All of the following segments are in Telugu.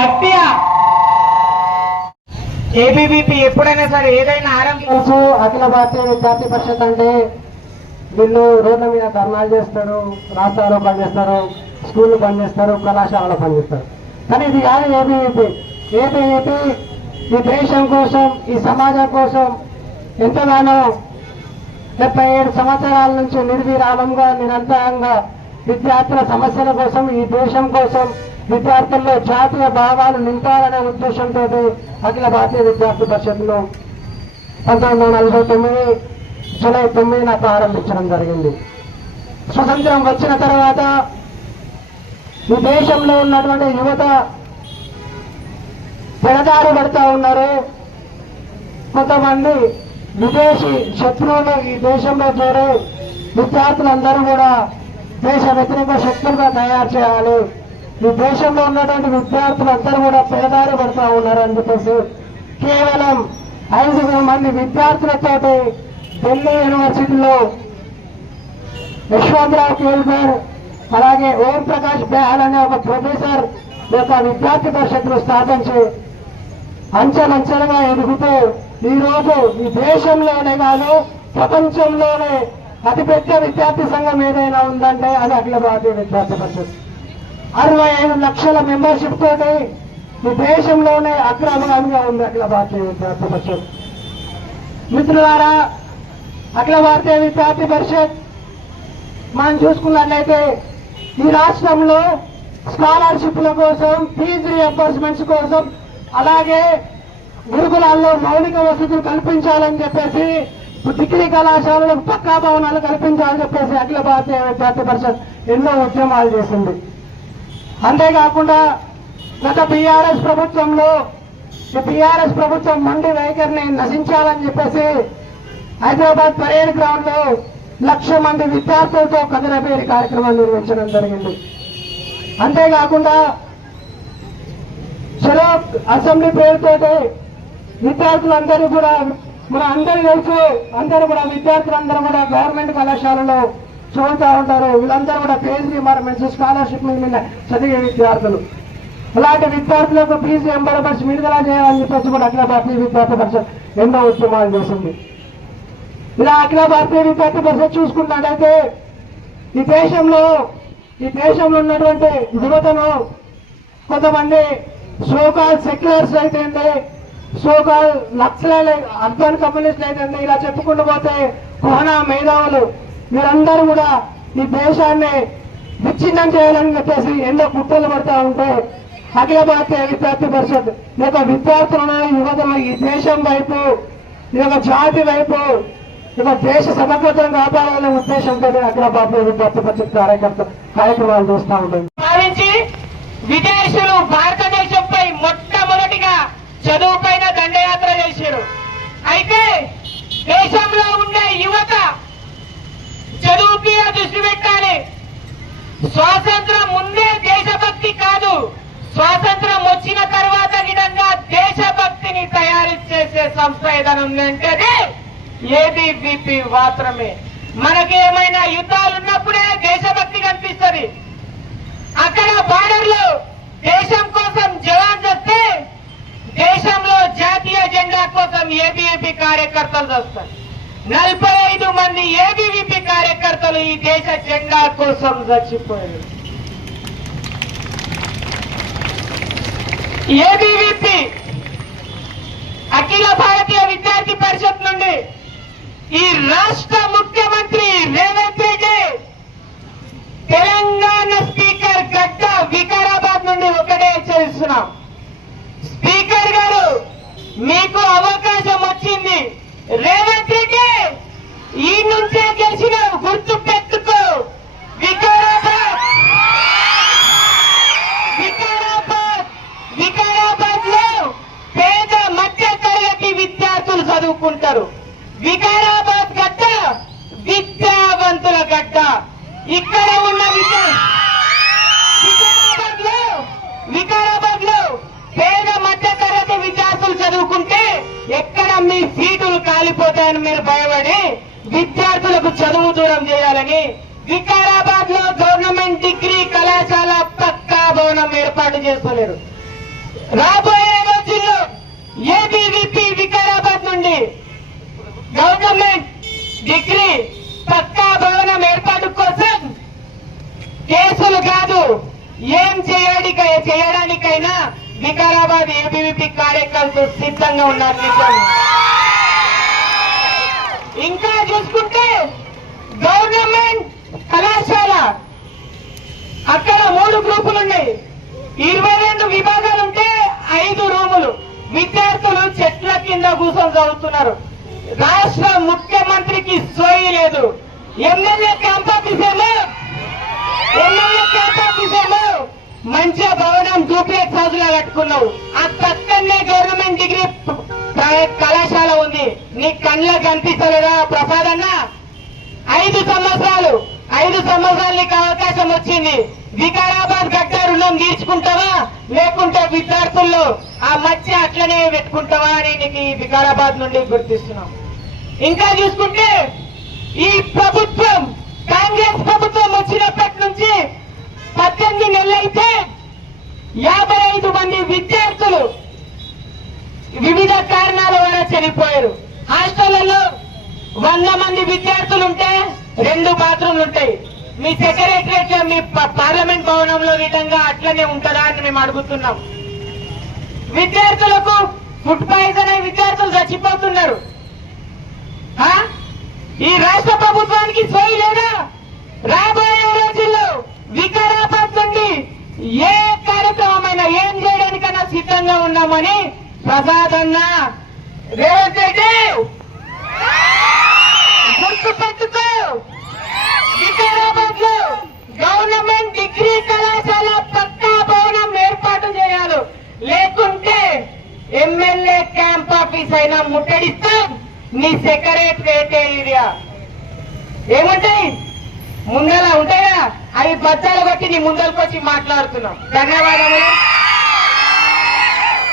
గట్టిగా. ఏబీవీపీ ఎప్పుడైనా సరే ఏదైనా ఆరంభించు అఖిల భారతీయ విద్యార్థి పరిషత్ అంటే వీళ్ళు రోడ్ల మీద ధర్నాలు చేస్తారు రాష్ట్రాల్లో పనిచేస్తారు స్కూళ్ళు పనిచేస్తారు కళాశాలలో పనిచేస్తారు. కానీ ఇది కాదు ఏబీవీపీ. ఏబీవీపీ ఈ దేశం కోసం ఈ సమాజం కోసం ఎంతగానో డెబ్బై ఏడు సంవత్సరాల నుంచి నిర్విరామంగా నిరంతరంగా విద్యార్థుల సమస్యల కోసం ఈ దేశం కోసం విద్యార్థుల్లో జాతీయ భావాలు నింపాలనే ఉద్దేశంతో అఖిల భారతీయ విద్యార్థి పరిషత్ను పంతొమ్మిది వందల నలభై తొమ్మిది జూలై తొమ్మిదిన ప్రారంభించడం జరిగింది. స్వతంత్రం వచ్చిన తర్వాత ఈ దేశంలో ఉన్నటువంటి యువత పెడదారి పడుతూ ఉన్నారు. కొంతమంది విదేశీ శత్రువులు ఈ దేశంలో చేరే విద్యార్థులందరూ కూడా దేశ వ్యతిరేక శక్తులుగా తయారు చేయాలి. ఈ దేశంలో ఉన్నటువంటి విద్యార్థులు అందరూ కూడా పెడదారి పడుతూ ఉన్నారు చెప్పేసి కేవలం ఐదుగురు మంది విద్యార్థులతో ఢిల్లీ యూనివర్సిటీలో యశ్వంతరావు కేల్కర్ అలాగే ఓం ప్రకాష్ బేహల్ అనే ఒక ప్రొఫెసర్ యొక్క విద్యార్థి పరిషత్ను స్థాపించి అంచెలంచెలుగా ఎదుగుతూ ఈరోజు ఈ దేశంలోనే కాదు ప్రపంచంలోనే అతిపెద్ద విద్యార్థి సంఘం ఏదైనా ఉందంటే అది అఖిల భారతీయ విద్యార్థి పరిషత్. అరవై ఐదు లక్షల మెంబర్షిప్ తోటి ఈ దేశంలోనే అగ్రభాగంగా ఉంది అఖిల భారతీయ విద్యార్థి పరిషత్. మిత్రులారా అఖిల భారతీయ విద్యార్థి పరిషత్ మనం చూసుకున్నట్లయితే ఈ రాష్ట్రంలో స్కాలర్షిప్ల కోసం ఫీజు రియంబర్స్మెంట్స్ కోసం అలాగే గురుకులాల్లో మౌలిక వసతులు కల్పించాలని చెప్పేసి డిగ్రీ కళాశాలలకు పక్కా భవనాలు కల్పించాలని చెప్పేసి అఖిల భారతీయ విద్యార్థి పరిషత్ ఎన్నో ఉద్యమాలు చేసింది. అంతేకాకుండా గత బీఆర్ఎస్ ప్రభుత్వంలో ఈ బీఆర్ఎస్ ప్రభుత్వం మండి వైఖరిని నశించాలని చెప్పేసి హైదరాబాద్ పరేడ్ గ్రౌండ్లో లక్ష మంది విద్యార్థులతో కదిరపేరి కార్యక్రమాలు నిర్వహించడం జరిగింది. అంతేకాకుండా చలో అసెంబ్లీ పేరుతోటి విద్యార్థులందరూ కూడా మన అందరూ తెలుసు అందరూ కూడా విద్యార్థులందరూ కూడా గవర్నమెంట్ కళాశాలలో చదువుతూ ఉంటారు. వీళ్ళందరూ కూడా ఫీజు రిమార్మెంట్స్ స్కాలర్షిప్ మీద చదివే విద్యార్థులు. అలాంటి విద్యార్థులకు ఫీజు ఎంబడబర్స్ విడుదల చేయాలని చెప్పేసి కూడా అఖిల భారతీయ విద్యార్థి పరిషత్ ఎన్నో ఉద్యమాలు చేసింది. ఇలా అఖిల భారతీయ విద్యార్థి పరిషత్ చూసుకున్నట్టయితే ఈ దేశంలో ఈ దేశంలో ఉన్నటువంటి యువతను కొంతమంది సోకాల్ సెక్యులర్స్ అయితే సోకాల్ నక్సలైట్ అర్బన్ కమ్యూనిస్టులు అయితే ఇలా చెప్పుకుంటూ పోతే కోనా మేధావులు మీరందరూ కూడా ఈ దేశాన్ని విచ్ఛిన్నం చేయాలని చెప్పేసి ఎన్నో కుట్రలు పడతా ఉంటే అఖిల భారతీయ విద్యార్థి పరిషత్ ఈ యొక్క విద్యార్థులను యువతను ఈ దేశం వైపు ఈ యొక్క జాతి వైపు ఈ యొక్క దేశ సమగ్రతను కాపాడాలనే ఉద్దేశంతో అఖిల భారతీయ విద్యార్థి పరిషత్ కార్యకర్త కార్యక్రమాలు చూస్తూ ఉంటుంది భావించి విదేశీయులు భారతదేశంపై మొట్టమొదటిగా చదువుపైన దండయాత్ర చేశారు. అయితే దేశంలో ఉండే యువత చదువు మీద దృష్టి పెట్టాలి స్వాతంత్రం ముందే దేశభక్తి కాదు. స్వాతంత్రం వచ్చిన తర్వాత విధంగా దేశభక్తిని తయారు చేసే సంస్థ ఏదైనా ఉందంటే ఏబీవీపీ మాత్రమే. మనకి ఏమైనా యుద్ధాలు ఉన్నప్పుడే దేశభక్తి కనిపిస్తుంది. అక్కడ బార్డర్లో దేశం కోసం జవాన్ వస్తే దేశంలో జాతీయ జెండా కోసం ఏబీఏపీ కార్యకర్తలు వస్తారు. నలభై ఐదు మంది కోసం చచ్చిపోయారు ఏబీవీపీ అఖిల భారతీయ విద్యార్థి పరిషత్ నుండి ఈ రాష్ట్ర కాలిపోతాయని మీరు భయపడి విద్యార్థులకు చదువు దూరం చేయాలని వికారాబాద్లో గవర్నమెంట్ డిగ్రీ కళాశాల పక్కా భవనం ఏర్పాటు చేస్తలేరు రాబోయే రోజుల్లో ఏబీవీపీ వికారాబాద్ నుండి గవర్నమెంట్ డిగ్రీ పక్కా భవనం ఏర్పాటు కోసం కేసులు కాదు ఏం చేయడానికి చేయడానికైనా వికారాబాద్ ఏబీవీపీ కార్యకర్తలు సిద్ధంగా ఉన్నారు నిజం ఇంకా చూసుకుంటే గవర్నమెంట్ కళాశాల అక్కడ మూడు గ్రూపులు ఉన్నాయి ఇరవై రెండు విభాగాలు ఉంటే ఐదు రూములు. విద్యార్థులు చెట్ల కింద కూర్చొని చదువుతున్నారు. రాష్ట్ర ముఖ్యమంత్రికి సోయి లేదు. ఎమ్మెల్యే క్యాంప్ ఆఫీసర్లు? ఎమ్మెల్యే క్యాంప్ ఆఫీసర్లు? మంచిగా భవనం డూప్లెక్స్ హౌస్ లా కట్టుకున్నావు. ఆ పక్కనే గవర్నమెంట్ డిగ్రీ ప్రైవేట్ కళాశాల ఉంది. నీ కళ్ళ కనిపిస్తలేదా ప్రసాద్ అన్న? ఐదు సంవత్సరాలు. ఐదు సంవత్సరాలు నీకు అవకాశం వచ్చింది. వికారాబాద్ గడ్డ తీర్చుకుంటావా లేకుంటే విద్యార్థుల్లో ఆ మధ్య అట్లనే పెట్టుకుంటావా అని నీకు వికారాబాద్ నుండి గుర్తిస్తున్నాం. ఇంకా చూసుకుంటే ఈ ప్రభుత్వం కాంగ్రెస్ ప్రభుత్వం వచ్చినప్పటి నుంచి పద్దెనిమిది నెలలైతే యాభై ఐదు మంది విద్యార్థులు వివిధ కారణాల వల్ల చనిపోయారు. హాస్టళ్ళలో వంద మంది విద్యార్థులు ఉంటే రెండు బాత్రూమ్లు ఉంటాయి మీ సెక్రటరియట్ మీ ప- పార్లమెంట్ భవనంలో విధంగా అట్లనే ఉంటుందా అని మేము అడుగుతున్నాం. విద్యార్థులకు ఫుడ్ పాయిజన్ అయి విద్యార్థులు చచ్చిపోతున్నారు. ఆ? ఈ రాష్ట్ర ప్రభుత్వానికి సోయి లేదా? రాబోయే రోజుల్లో వికారాబాద్ నుండి ఏ కార్యక్రమమైనా ఏం చేయడానికైనా సిద్ధంగా ఉన్నామని ప్రసాద్ అన్న. రేవంత్ రెడ్డి ముట్టడిస్తాం. నీ సెక్రటరేట్ ఏరియా ఏముంటాయి ముందర ఉంటాయా? అవి బచ్చాలు కొట్టి నీ ముందరకు వచ్చి మాట్లాడుతున్నాం. ధన్యవాదములు.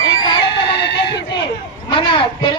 ఈ కార్యక్రమాన్ని ఉద్దేశించి మన తెలంగాణ